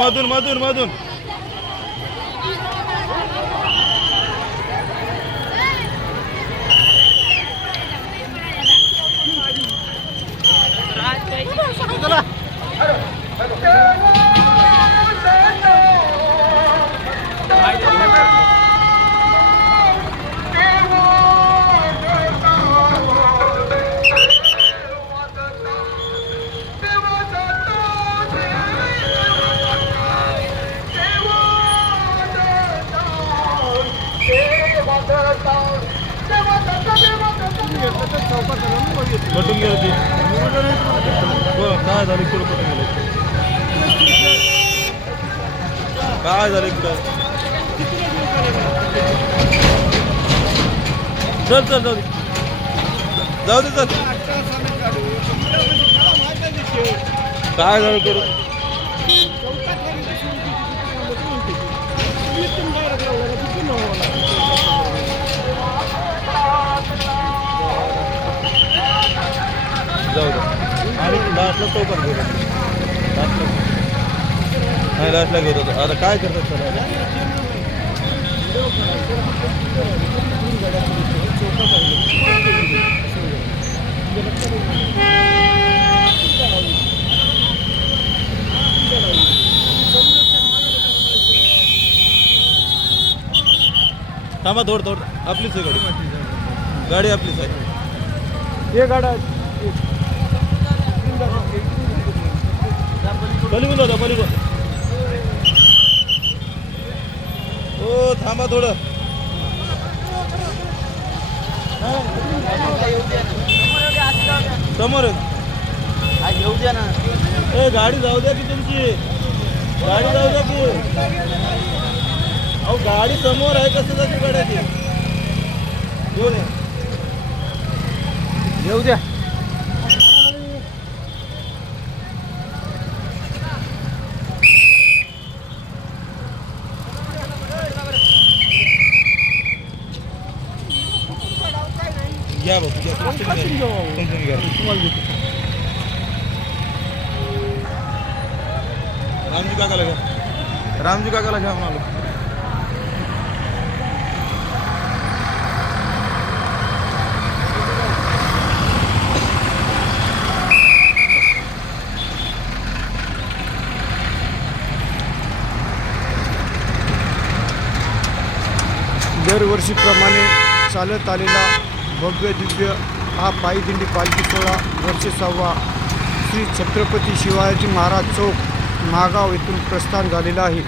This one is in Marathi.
मधून मधून मधून कटून गेलं ते काय झालं इकडं कटून गेलं काय झालं इकडं चल चल जाऊ दे जाऊ दे चल काय झालं करू जाऊ दे आणि लास्टला तो पण घेऊ नाही लास्टला घेत होतो आता काय करतात सर थांबा थोड थोड आपलीच आहे गाडी गाडी आपलीच आहे हे गाडा पलीकडून होता पलीकडून हो थांबा थोडं समोर येऊ द्या ना ए गाडी जाऊ द्या की तुमची गाडी जाऊ द्या की अहो गाडी समोर आहे कसं जाते गाड्याची घेऊन येऊ द्या घ्या बाबू घ्या समजून घ्या तुम्हाला देतो रामजी काकाला घ्या रामजी काकाला घ्या म्हणालो दरवर्षीप्रमाणे चालत आलेला भव्य दिव्य हा पायी दिंडी पालखी सोहळा वर्ष 6वा श्री छत्रपती शिवाजी महाराज चौक महागाव येथून प्रस्थान झालेला आहे.